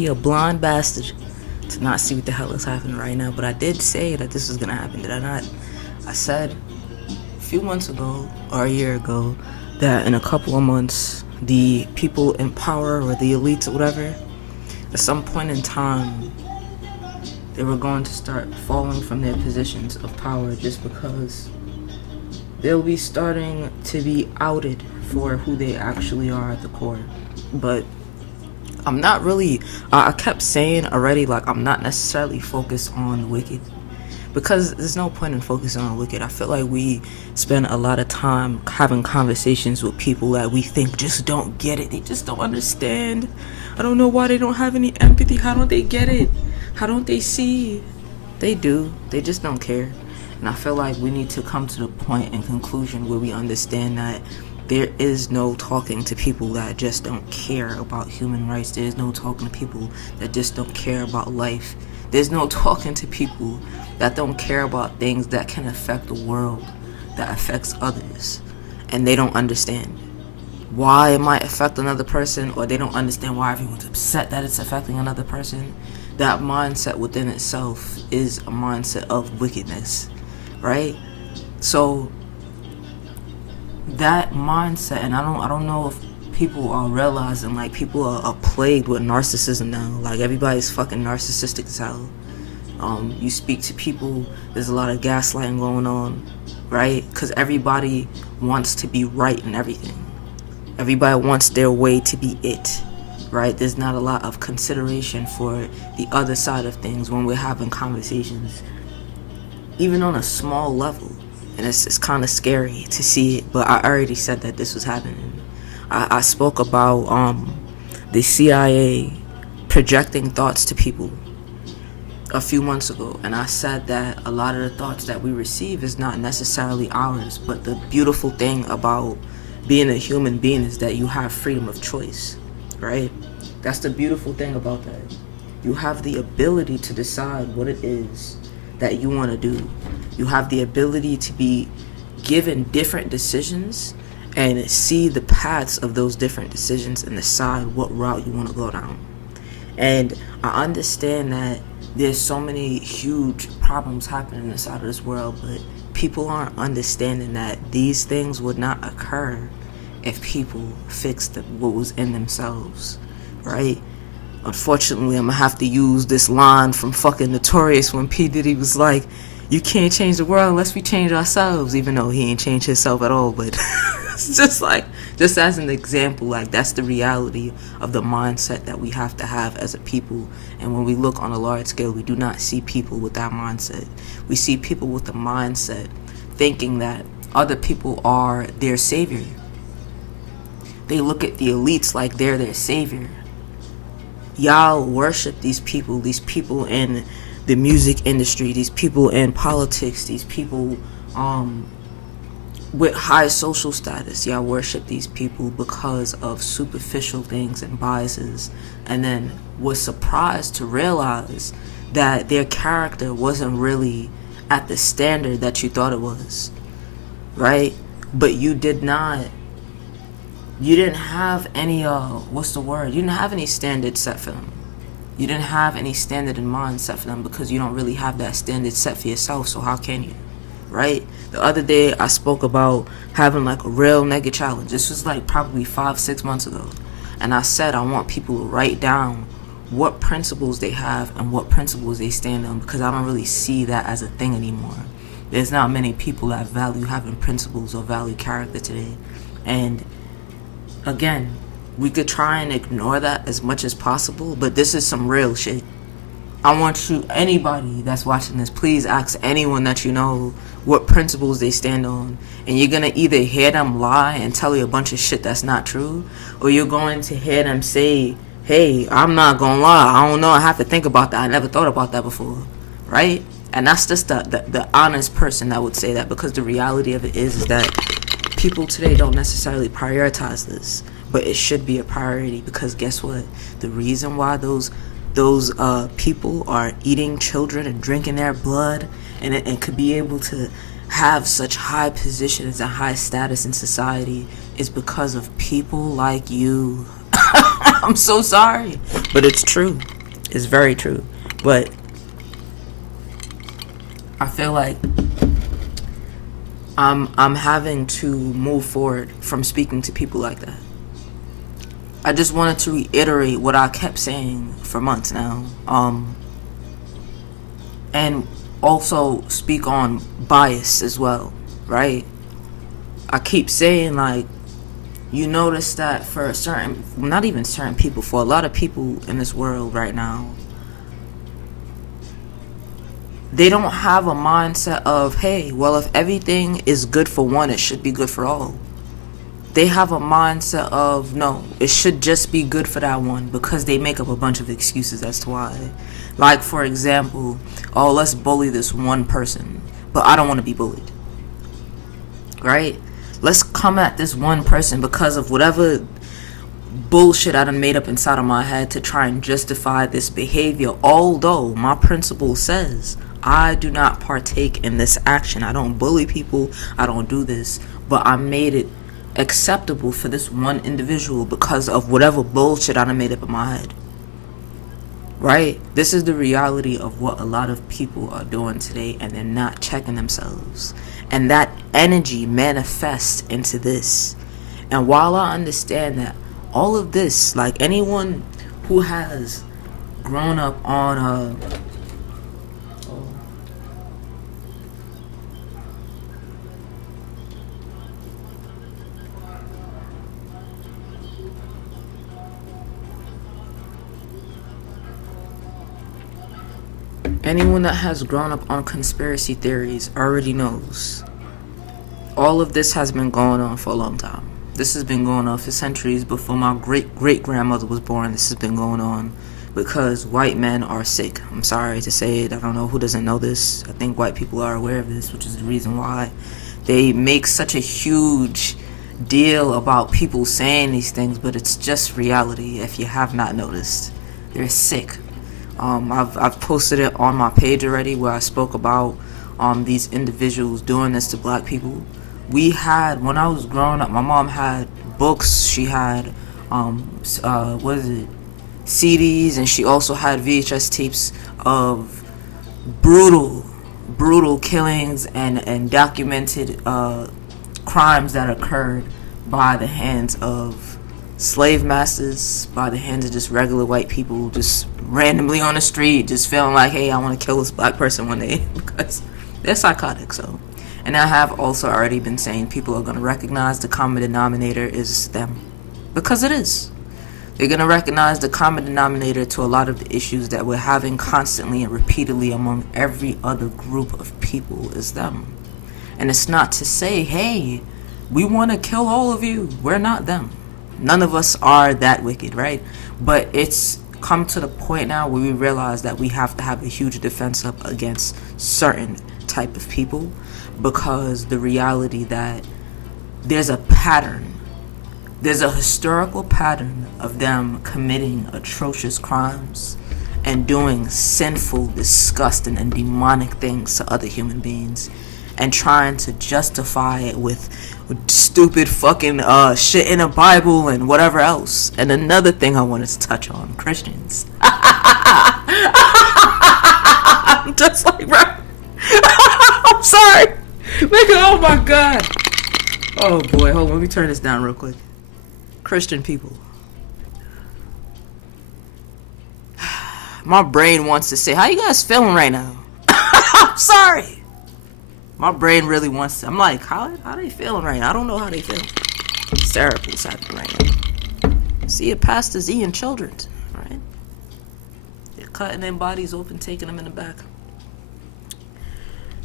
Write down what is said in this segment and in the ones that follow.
be a blind bastard to not see what the hell is happening right now. But I did say that this was gonna happen, did I not? I said a few months ago or a year ago that in a couple of months the people in power or the elites or whatever, at some point in time they were going to start falling from their positions of power just because they'll be starting to be outed for who they actually are at the core. But I'm not really, I kept saying already, like, I'm not necessarily focused on Wicked, because there's no point in focusing on Wicked. I feel like we spend a lot of time having conversations with people that we think just don't get it. They just don't understand. I don't know why they don't have any empathy. How don't they get it? How don't they see? They do. They just don't care. And I feel like we need to come to the point and conclusion where we understand that there is no talking to people that just don't care about human rights. There's no talking to people that just don't care about life. There's no talking to people that don't care about things that can affect the world, that affects others. And they don't understand why it might affect another person, or they don't understand why everyone's upset that it's affecting another person. That mindset within itself is a mindset of wickedness, right? So that mindset, and I don't know if people are realizing, like, people are plagued with narcissism now. Like, everybody's fucking narcissistic as hell. You speak to people, there's a lot of gaslighting going on, right? Because everybody wants to be right in everything. Everybody wants their way to be it, right? There's not a lot of consideration for the other side of things when we're having conversations, even on a small level. And it's kind of scary to see it, but I already said that this was happening. I spoke about the CIA projecting thoughts to people a few months ago, and I said that a lot of the thoughts that we receive is not necessarily ours, but the beautiful thing about being a human being is that you have freedom of choice, right? That's the beautiful thing about that. You have the ability to decide what it is that you want to do. You have the ability to be given different decisions and see the paths of those different decisions and decide what route you want to go down. And I understand that there's so many huge problems happening inside of this world, but people aren't understanding that these things would not occur if people fixed what was in themselves, right? Unfortunately, I'm gonna have to use this line from fucking Notorious when P. Diddy was like, you can't change the world unless we change ourselves, even though he ain't changed himself at all. But it's just as an example, like, that's the reality of the mindset that we have to have as a people. And when we look on a large scale, we do not see people with that mindset. We see people with the mindset thinking that other people are their savior. They look at the elites like they're their savior. Y'all worship these people in the music industry, these people in politics, these people with high social status. Y'all worship these people because of superficial things and biases, and then was surprised to realize that their character wasn't really at the standard that you thought it was, right? But you didn't have any you didn't have any standard set for them. You didn't have any standard in mind set for them because you don't really have that standard set for yourself, so how can you, right? The other day I spoke about having like a real nigga challenge. This was like probably 5-6 months ago, and I said I want people to write down what principles they have and what principles they stand on, because I don't really see that as a thing anymore. There's not many people that value having principles or value character today. And again, we could try and ignore that as much as possible, but this is some real shit. I want you, anybody that's watching this, please ask anyone that you know what principles they stand on. And you're going to either hear them lie and tell you a bunch of shit that's not true, or you're going to hear them say, hey, I'm not going to lie, I don't know, I have to think about that, I never thought about that before, right? And that's just the honest person that would say that, because the reality of it is that people today don't necessarily prioritize this, but it should be a priority, because guess what? The reason why those people are eating children and drinking their blood and could be able to have such high positions and high status in society is because of people like you. I'm so sorry, but it's true. It's very true. But I feel like I'm having to move forward from speaking to people like that. I just wanted to reiterate what I kept saying for months now. And also speak on bias as well, right? I keep saying, like, you notice that for certain, not even certain people, for a lot of people in this world right now, they don't have a mindset of, hey, well, if everything is good for one, it should be good for all. They have a mindset of, no, it should just be good for that one, because they make up a bunch of excuses as to why. Like, for example, oh, let's bully this one person, but I don't want to be bullied. Right? Let's come at this one person because of whatever bullshit I done made up inside of my head to try and justify this behavior, although my principle says I do not partake in this action. I don't bully people. I don't do this. But I made it acceptable for this one individual because of whatever bullshit I done made up in my head. Right? This is the reality of what a lot of people are doing today, and they're not checking themselves. And that energy manifests into this. And while I understand that all of this, like anyone who has grown up on anyone that has grown up on conspiracy theories already knows all of this has been going on for a long time. This has been going on for centuries. Before my great-great-grandmother was born, this has been going on because white men are sick. I'm sorry to say it. I don't know who doesn't know this. I think white people are aware of this, which is the reason why they make such a huge deal about people saying these things, but it's just reality. If you have not noticed, they're sick. I've posted it on my page already, where I spoke about these individuals doing this to black people. We had, when I was growing up, my mom had books. She had CDs, and she also had VHS tapes of brutal killings and documented crimes that occurred by the hands of slave masters, by the hands of just regular white people, just randomly on the street, just feeling like, hey, I want to kill this black person one day, because they're psychotic. So, and I have also already been saying people are going to recognize the common denominator is them, because it is. They're going to recognize the common denominator to a lot of the issues that we're having constantly and repeatedly among every other group of people is them. And it's not to say, hey, we want to kill all of you. We're not them. None of us are that wicked, right? But it's come to the point now where we realize that we have to have a huge defense up against certain type of people, because the reality that there's a pattern, there's a historical pattern of them committing atrocious crimes and doing sinful, disgusting, and demonic things to other human beings, and trying to justify it with stupid fucking shit in the Bible and whatever else. And another thing I wanted to touch on, Christians. I'm just like, bro. I'm sorry. Nigga, oh my god. Oh boy, hold on, let me turn this down real quick. Christian people. My brain wants to say, how you guys feeling right now? I'm sorry. My brain really wants to. I'm like, how they feeling right now? I don't know how they feel. It's terrible what's happening right now. See it past the Z and children, right? They're cutting their bodies open, taking them in the back.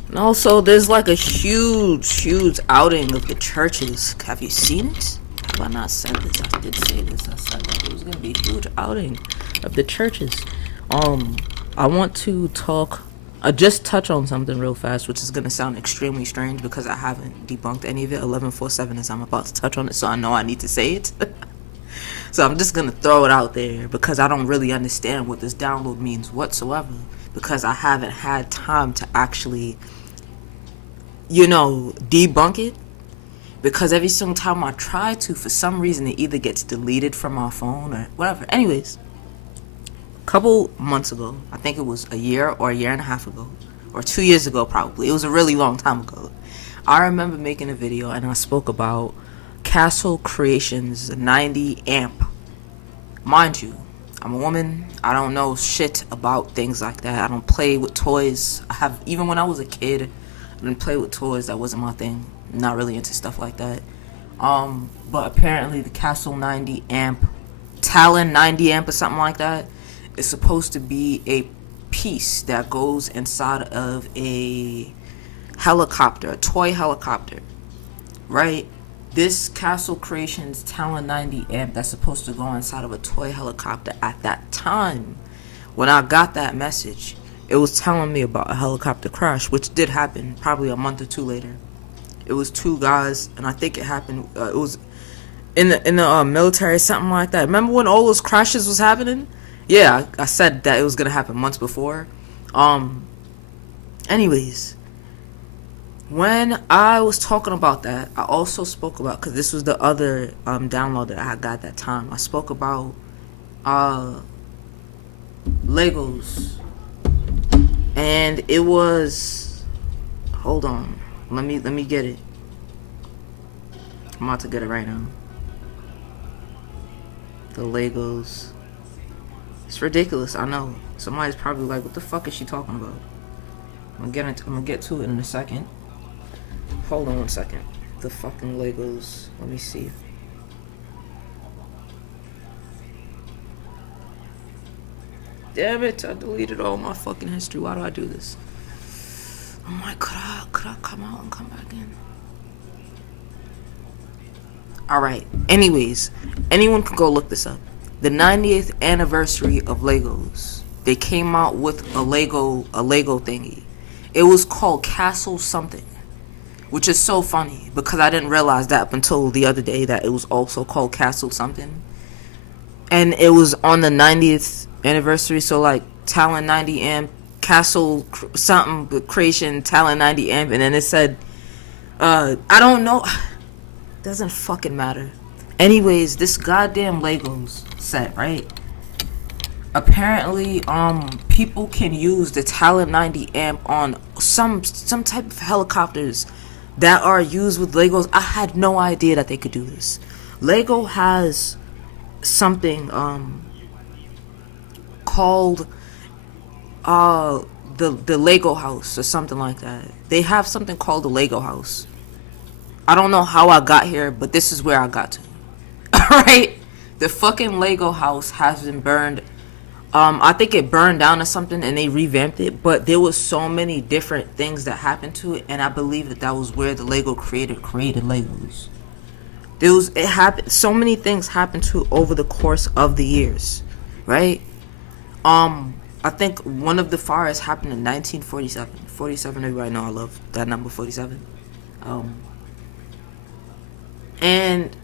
And also, there's like a huge outing of the churches. Have you seen it? Have I not said this? I did say this. I said that it was gonna be a huge outing of the churches. I want to just touch on something real fast, which is going to sound extremely strange because I haven't debunked any of it. 1147 is I'm about to touch on it, so I know I need to say it. So I'm just going to throw it out there because I don't really understand what this download means whatsoever, because I haven't had time to actually, debunk it. because every single time I try to, for some reason, it either gets deleted from my phone or whatever. Anyways, a couple months ago, I think it was a year or a year and a half ago, or 2 years ago probably. It was a really long time ago. I remember making a video and I spoke about Castle Creations 90 amp. Mind you, I'm a woman. I don't know shit about things like that. I don't play with toys. Even when I was a kid, I didn't play with toys. That wasn't my thing. I'm not really into stuff like that. But apparently the Castle 90 amp, Talon 90 amp or something like that, is supposed to be a piece that goes inside of a helicopter, a toy helicopter, right? This Castle Creations Talon 90 amp that's supposed to go inside of a toy helicopter, at that time when I got that message, it was telling me about a helicopter crash, which did happen probably a month or two later. It was two guys, and I think it happened, it was in the military, something like that. Remember when all those crashes was happening? Yeah, I said that it was gonna happen months before. Anyways, when I was talking about that, I also spoke about, because this was the other download that I got at that time. I spoke about Legos, and it was, hold on, let me get it. I'm about to get it right now. The Legos. It's ridiculous, I know. Somebody's probably like, what the fuck is she talking about? I'm gonna get to it in a second. Hold on one second. The fucking Legos. Let me see. Damn it, I deleted all my fucking history. Why do I do this? I'm like, could I come out and come back in? Alright, anyways, anyone can go look this up. The 90th anniversary of Legos. They came out with a Lego thingy. It was called Castle something, which is so funny because I didn't realize that up until the other day that it was also called Castle something. And it was on the 90th anniversary, so like Talon 90 amp, Castle something creation, Talon 90 amp, and then it said, I don't know, doesn't fucking matter. Anyways, this goddamn Legos set, right? Apparently, people can use the Talon 90 amp on some type of helicopters that are used with Legos. I had no idea that they could do this. Lego has something called the Lego house or something like that. They have something called the Lego house. I don't know how I got here, but this is where I got to. Alright? The fucking Lego house has been burned. I think it burned down or something and they revamped it, but there was so many different things that happened to it, and I believe that was where the Lego creator created Legos. It happened, so many things happened to it over the course of the years, right? I think one of the fires happened in 1947. 47, everybody know I love that number, 47. And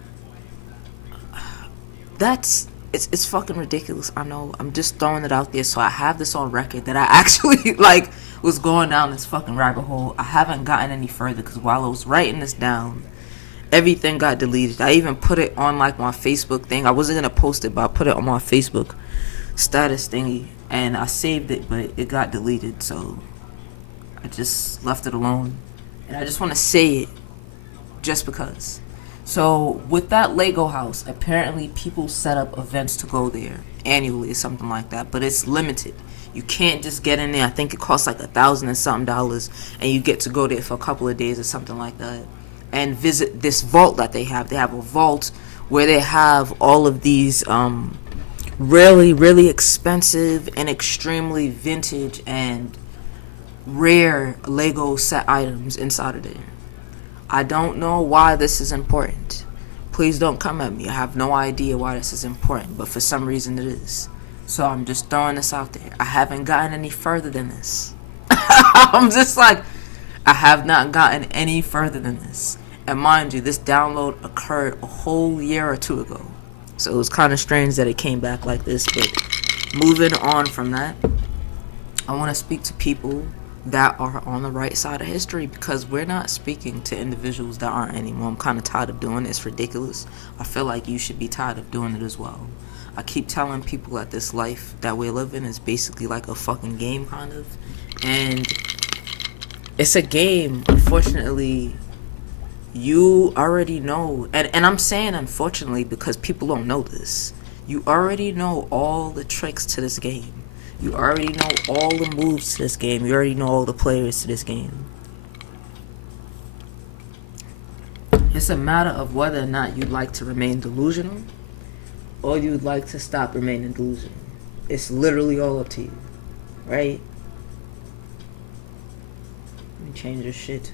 it's fucking ridiculous. I know. I'm just throwing it out there so I have this on record that I actually like was going down this fucking rabbit hole. I haven't gotten any further because while I was writing this down, everything got deleted. I even put it on like my Facebook thing. I wasn't gonna post it, but I put it on my Facebook status thingy and I saved it, but it got deleted, so I just left it alone. And I just want to say it just because. So with that Lego house, apparently people set up events to go there annually or something like that, but it's limited. You can't just get in there. I think it costs like $1,000 and something, and you get to go there for a couple of days or something like that and visit this vault that they have. They have a vault where they have all of these really, really expensive and extremely vintage and rare Lego set items inside of there. I don't know why this is important. Please don't come at me. I have no idea why this is important, but for some reason it is. So I'm just throwing this out there. I haven't gotten any further than this. I'm just like, I have not gotten any further than this. And mind you, this download occurred a whole year or two ago. So it was kind of strange that it came back like this. But moving on from that, I want to speak to people that are on the right side of history, because we're not speaking to individuals that aren't anymore. I'm kind of tired of doing it. It's ridiculous. I feel like you should be tired of doing it as well. I keep telling people that this life that we live in is basically like a fucking game, kind of. And it's a game. Unfortunately, you already know. And I'm saying unfortunately because people don't know this. You already know all the tricks to this game. You already know all the moves to this game. You already know all the players to this game. It's a matter of whether or not you'd like to remain delusional or you'd like to stop remaining delusional. It's literally all up to you, right? Let me change this shit.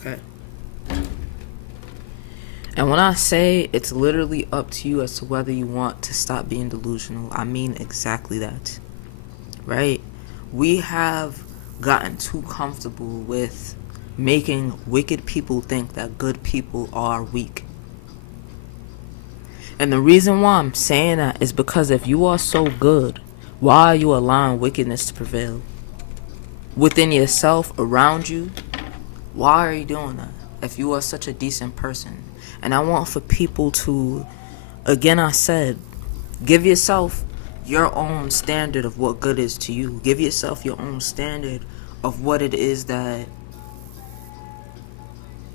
Okay. And when I say it's literally up to you as to whether you want to stop being delusional, I mean exactly that, right? We have gotten too comfortable with making wicked people think that good people are weak. And the reason why I'm saying that is because if you are so good, why are you allowing wickedness to prevail? Within yourself, around you, why are you doing that? If you are such a decent person. And I want for people to, again I said, give yourself your own standard of what good is to you. Give yourself your own standard of what it is that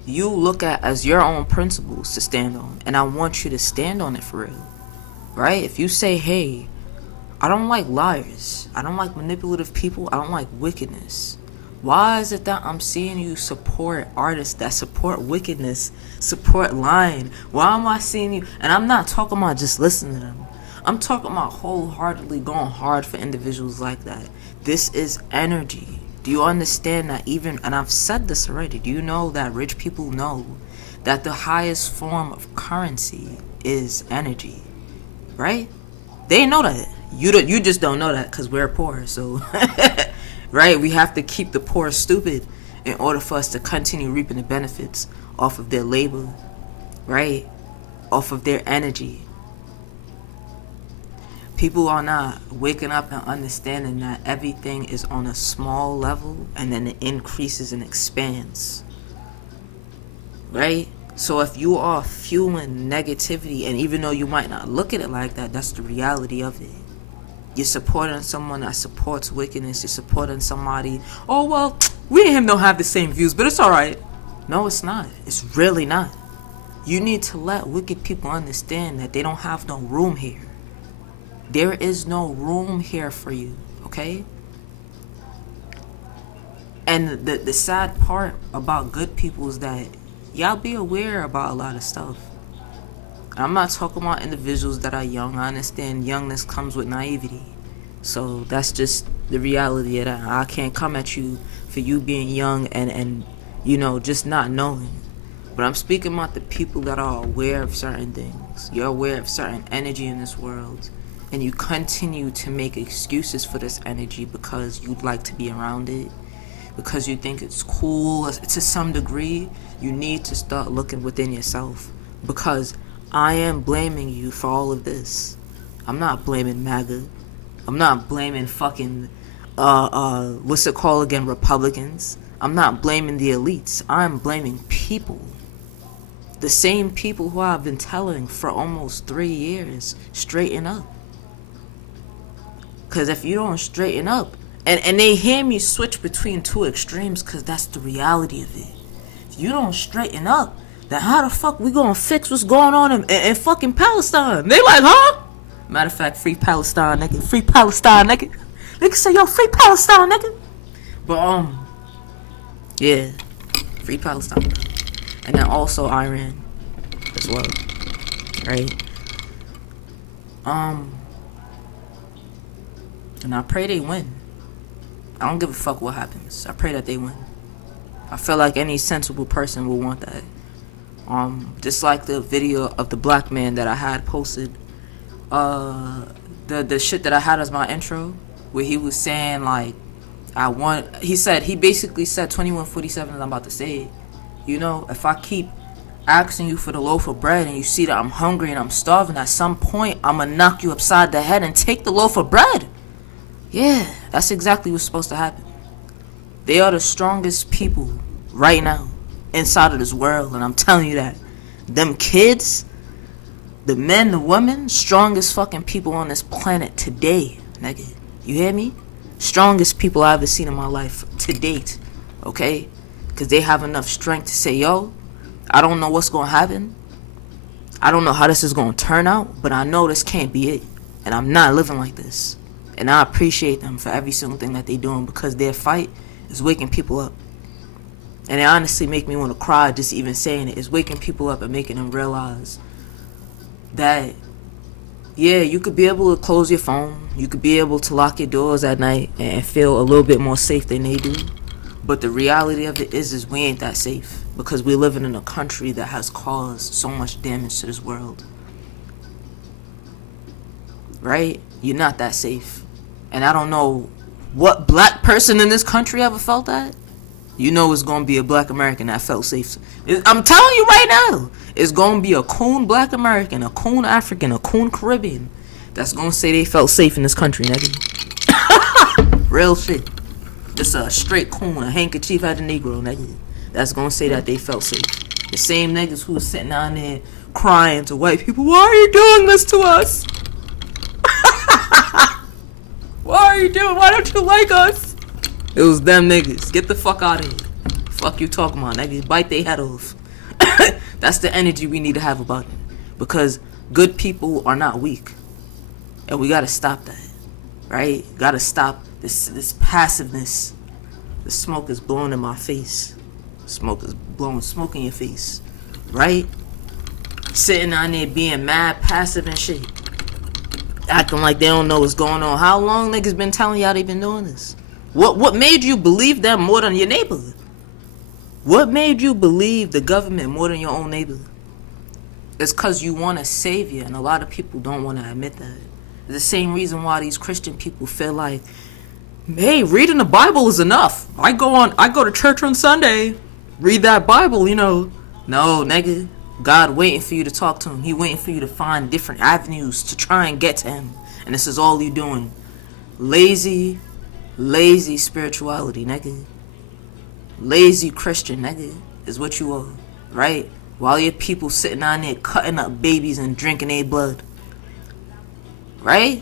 you look at as your own principles to stand on. And I want you to stand on it for real. Right? If you say, hey, I don't like liars. I don't like manipulative people. I don't like wickedness. Why is it that I'm seeing you support artists that support wickedness, support lying? Why am I seeing you? And I'm not talking about just listening to them. I'm talking about wholeheartedly going hard for individuals like that. This is energy. Do you understand that even, and I've said this already, do you know that rich people know that the highest form of currency is energy? Right? They know that. You just don't know that because we're poor, so... Right? We have to keep the poor stupid in order for us to continue reaping the benefits off of their labor, right? Off of their energy. People are not waking up and understanding that everything is on a small level and then it increases and expands, right? So if you are fueling negativity, and even though you might not look at it like that, that's the reality of it. You're supporting someone that supports wickedness. You're supporting somebody. Oh, well, we and him don't have the same views, but it's alright. No, it's not. It's really not. You need to let wicked people understand that they don't have no room here. There is no room here for you, okay? And the sad part about good people is that y'all be aware about a lot of stuff. I'm not talking about individuals that are young. I understand youngness comes with naivety. So that's just the reality of that. I can't come at you for you being young and you know, just not knowing. But I'm speaking about the people that are aware of certain things. You're aware of certain energy in this world. And you continue to make excuses for this energy because you'd like to be around it. Because you think it's cool to some degree. You need to start looking within yourself. Because I am blaming you for all of this. I'm not blaming MAGA. I'm not blaming fucking, what's it called again, Republicans. I'm not blaming the elites. I'm blaming people. The same people who I've been telling for almost 3 years, straighten up. Because if you don't straighten up, and they hear me switch between two extremes because that's the reality of it. If you don't straighten up, then how the fuck we gonna fix what's going on in fucking Palestine? They like, huh? Matter of fact, free Palestine, nigga. Free Palestine, nigga. Nigga say, yo, free Palestine, nigga. But, yeah. Free Palestine. And then also Iran as well. Right? And I pray they win. I don't give a fuck what happens. I pray that they win. I feel like any sensible person will want that. Just like the video of the black man that I had posted, the shit that I had as my intro, where he was saying like, he basically said 2147, and I'm about to say it. You know, if I keep asking you for the loaf of bread and you see that I'm hungry and I'm starving, at some point I'm gonna knock you upside the head and take the loaf of bread. Yeah, that's exactly what's supposed to happen. They are the strongest people right now inside of this world, and I'm telling you that. Them kids, the men, the women, strongest fucking people on this planet today, nigga. You hear me? Strongest people I ever seen in my life to date, okay? Because they have enough strength to say, yo, I don't know what's gonna happen. I don't know how this is gonna turn out, but I know this can't be it. And I'm not living like this. And I appreciate them for every single thing that they doing, because their fight is waking people up. And it honestly make me want to cry just even saying it. It's waking people up and making them realize that, yeah, you could be able to close your phone. You could be able to lock your doors at night and feel a little bit more safe than they do. But the reality of it is we ain't that safe, because we're living in a country that has caused so much damage to this world. Right? You're not that safe. And I don't know what black person in this country ever felt that. You know it's going to be a black American that felt safe. I'm telling you right now, it's going to be a coon black American, a coon African, a coon Caribbean that's going to say they felt safe in this country, nigga. Real shit. Just a straight coon, a handkerchief at the Negro, nigga. That's going to say that they felt safe. The same niggas who was sitting down there crying to white people, why are you doing this to us? Why don't you like us? It was them niggas. Get the fuck out of here. Fuck you talking about, niggas. Bite their head off. That's the energy we need to have about it. Because good people are not weak. And we gotta stop that. Right? Gotta stop this passiveness. The smoke is blowing in my face. Smoke is blowing smoke in your face. Right? Sitting on there being mad, passive and shit. Acting like they don't know what's going on. How long niggas been telling y'all they been doing this? What made you believe them more than your neighbor? What made you believe the government more than your own neighbor? It's because you want a savior, and a lot of people don't want to admit that. It's the same reason why these Christian people feel like, hey, reading the Bible is enough. I go to church on Sunday, read that Bible, you know. No, nigga. God waiting for you to talk to him. He waiting for you to find different avenues to try and get to him. And this is all you doing. Lazy spirituality, nigga. Lazy Christian, nigga, is what you are, right? While your people sitting on there cutting up babies and drinking their blood. Right?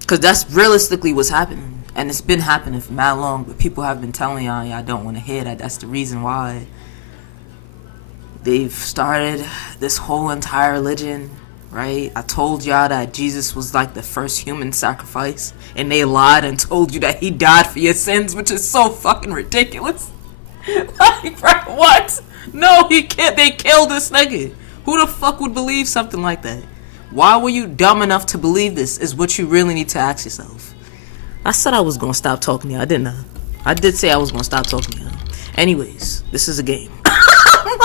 Because that's realistically what's happening. And it's been happening for mad long, but people have been telling y'all don't want to hear that. That's the reason why they've started this whole entire religion, right? I told y'all that Jesus was like the first human sacrifice, and they lied and told you that he died for your sins, which is so fucking ridiculous. Like, bro, what? No, he can't. They killed this nigga. Who the fuck would believe something like that? Why were you dumb enough to believe this is what you really need to ask yourself. I said I was gonna stop talking to y'all, didn't I? I did say I was gonna stop talking to y'all. Anyways, this is a game.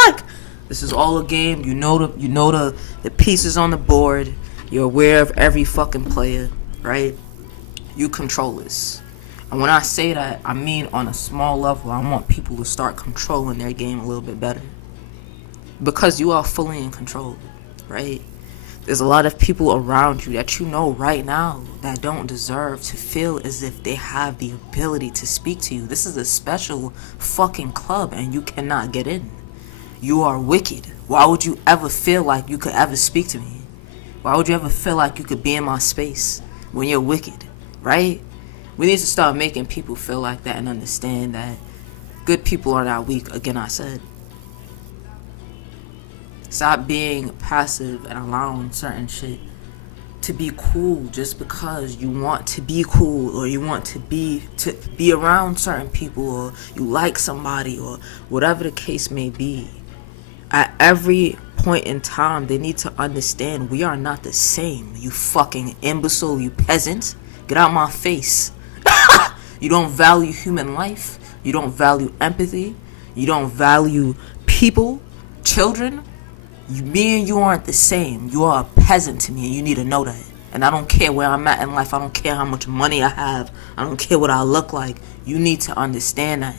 Like, this is all a game. You know the pieces on the board. You're aware of every fucking player, right? You control this. And when I say that, I mean on a small level. I want people to start controlling their game a little bit better. Because you are fully in control, right? There's a lot of people around you that you know right now that don't deserve to feel as if they have the ability to speak to you. This is a special fucking club and you cannot get in. You are wicked. Why would you ever feel like you could ever speak to me? Why would you ever feel like you could be in my space when you're wicked, right? We need to start making people feel like that and understand that good people are not weak. Again, I said. Stop being passive and allowing certain shit to be cool just because you want to be cool, or you want to be around certain people, or you like somebody, or whatever the case may be. At every point in time, they need to understand we are not the same. You fucking imbecile, you peasant. Get out my face. You don't value human life. You don't value empathy. You don't value people, children. Me and you aren't the same. You are a peasant to me, and you need to know that. And I don't care where I'm at in life. I don't care how much money I have. I don't care what I look like. You need to understand that.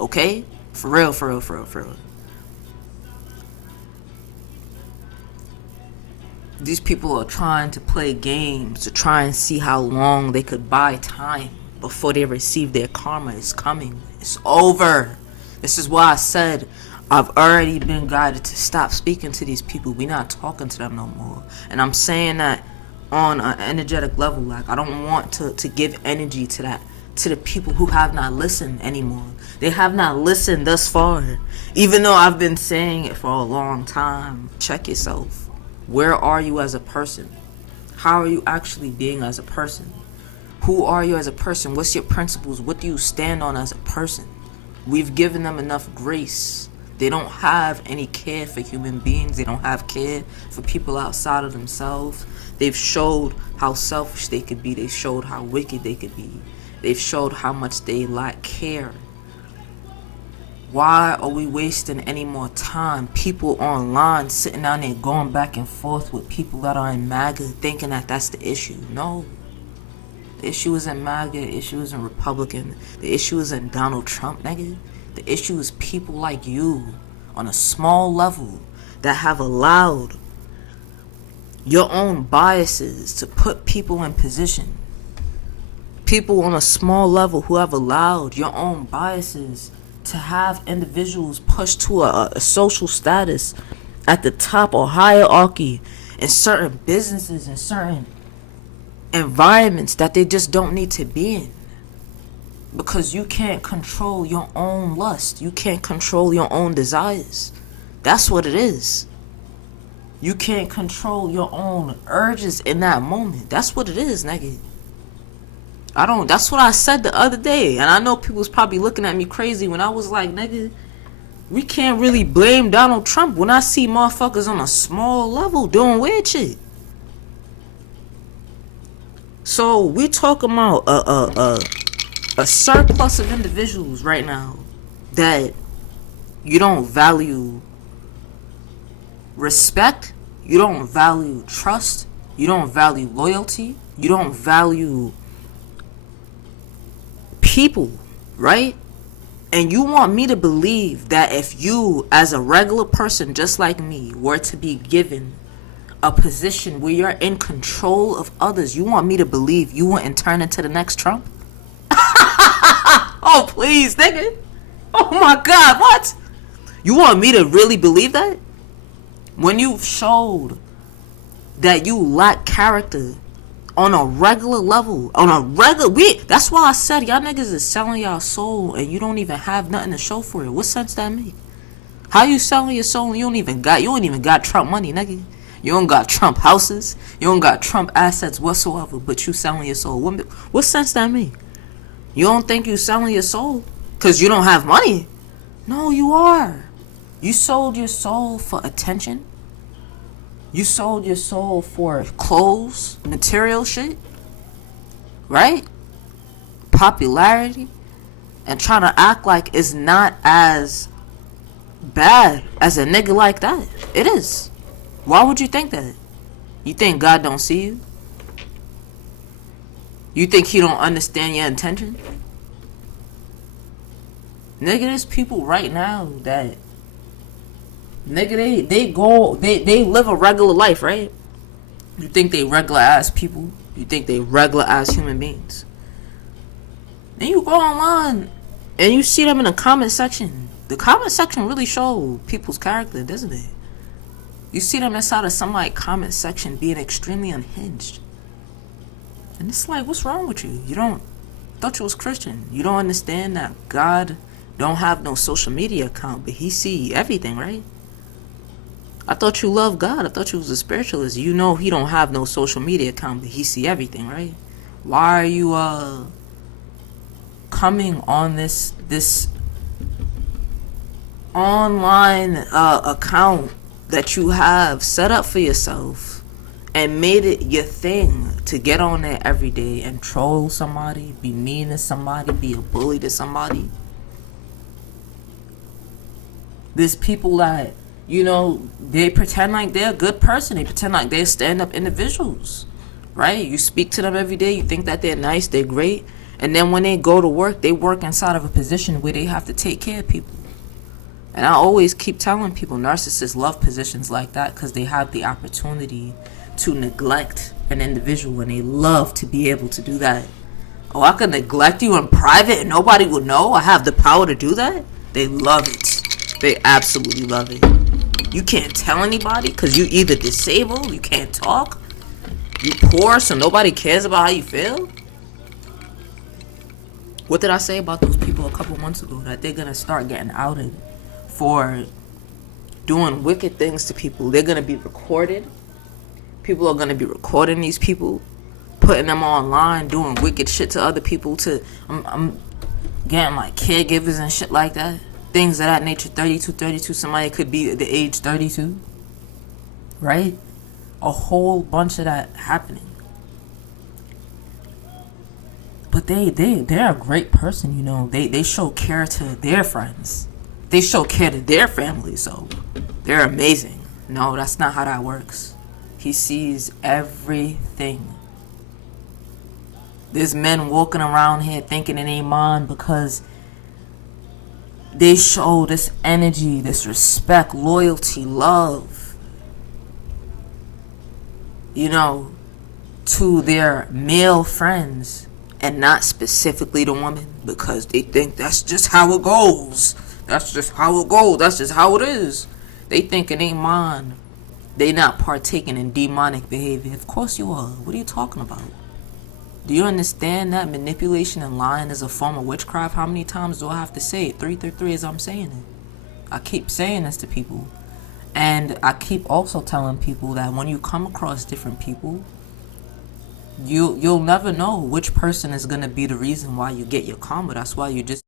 Okay? For real, for real, for real, for real. These people are trying to play games to try and see how long they could buy time before they receive their karma. It's coming. It's over. This is why I said I've already been guided to stop speaking to these people. We're not talking to them no more. And I'm saying that on an energetic level. Like, I don't want to give energy to that, to the people who have not listened anymore. They have not listened thus far. Even though I've been saying it for a long time. Check yourself. Where are you as a person? How are you actually being as a person? Who are you as a person? What's your principles? What do you stand on as a person? We've given them enough grace. They don't have any care for human beings. They don't have care for people outside of themselves. They've showed how selfish they could be. They showed how wicked they could be. They've showed how much they lack care. Why are we wasting any more time? People online sitting down there going back and forth with people that are in MAGA thinking that that's the issue. No. The issue isn't MAGA. The issue isn't Republican. The issue isn't Donald Trump, nigga. The issue is people like you on a small level that have allowed your own biases to put people in position. People on a small level who have allowed your own biases to have individuals pushed to a social status at the top or hierarchy in certain businesses and certain environments that they just don't need to be in. Because you can't control your own lust. You can't control your own desires. That's what it is. You can't control your own urges in that moment. That's what it is, nigga. That's what I said the other day. And I know people was probably looking at me crazy when I was like, nigga, we can't really blame Donald Trump when I see motherfuckers on a small level doing weird shit. So we talking about a surplus of individuals right now that you don't value respect, you don't value trust, you don't value loyalty, you don't value people, right? And you want me to believe that if you, as a regular person just like me, were to be given a position where you're in control of others, you want me to believe you wouldn't turn into the next Trump? Oh, please, nigga. Oh my God, what? You want me to really believe that? When you've showed that you lack character on a regular level, that's why I said y'all niggas is selling y'all soul and you don't even have nothing to show for it. What sense that make? How you selling your soul and you don't even got Trump money, nigga? You don't got Trump houses, you don't got Trump assets whatsoever, but you selling your soul. What sense that make? You don't think you selling your soul because you don't have money? No, you are. You sold your soul for attention. You sold your soul for clothes, material shit, right? Popularity, and trying to act like it's not as bad as a nigga like that. It is. Why would you think that? You think God don't see you? You think he don't understand your intention? Nigga, there's people right now that nigga, they live a regular life, right? You think they regular ass people? You think they regular ass human beings? Then you go online and you see them in the comment section. The comment section really show people's character, doesn't it? You see them inside of somebody's comment section being extremely unhinged. And it's like, what's wrong with you? Thought you was Christian. You don't understand that God don't have no social media account, but he see everything, right? I thought you loved God. I thought you was a spiritualist. You know he don't have no social media account, but he see everything, right? Why are you coming on this online account that you have set up for yourself and made it your thing to get on there every day and troll somebody, be mean to somebody, be a bully to somebody? There's people that, they pretend like they're a good person. They pretend like they're stand-up individuals, right? You speak to them every day. You think that they're nice, they're great. And then when they go to work, they work inside of a position where they have to take care of people. And I always keep telling people narcissists love positions like that because they have the opportunity to neglect an individual, and they love to be able to do that. Oh, I can neglect you in private and nobody will know I have the power to do that? They love it. They absolutely love it. You can't tell anybody because you either disabled, you can't talk, you poor, so nobody cares about how you feel. What did I say about those people a couple months ago? That they're gonna start getting outed for doing wicked things to people. They're gonna be recorded. People are gonna be recording these people, putting them online, doing wicked shit to other people. I'm getting like caregivers and shit like that. Things of that nature. 32, somebody could be the age 32. Right? A whole bunch of that happening. But they're a great person, you know. They show care to their friends. They show care to their family, so they're amazing. No, that's not how that works. He sees everything. There's men walking around here thinking it ain't mine because they show this energy, this respect, loyalty, love, you know, to their male friends and not specifically the woman, because they think that's just how it goes. That's just how it goes. That's just how it is. They think it ain't mine. They not partaking in demonic behavior. Of course you are. What are you talking about? Do you understand that manipulation and lying is a form of witchcraft? How many times do I have to say it? 333 as I'm saying it. I keep saying this to people. And I keep also telling people that when you come across different people, you'll never know which person is going to be the reason why you get your karma. That's why you just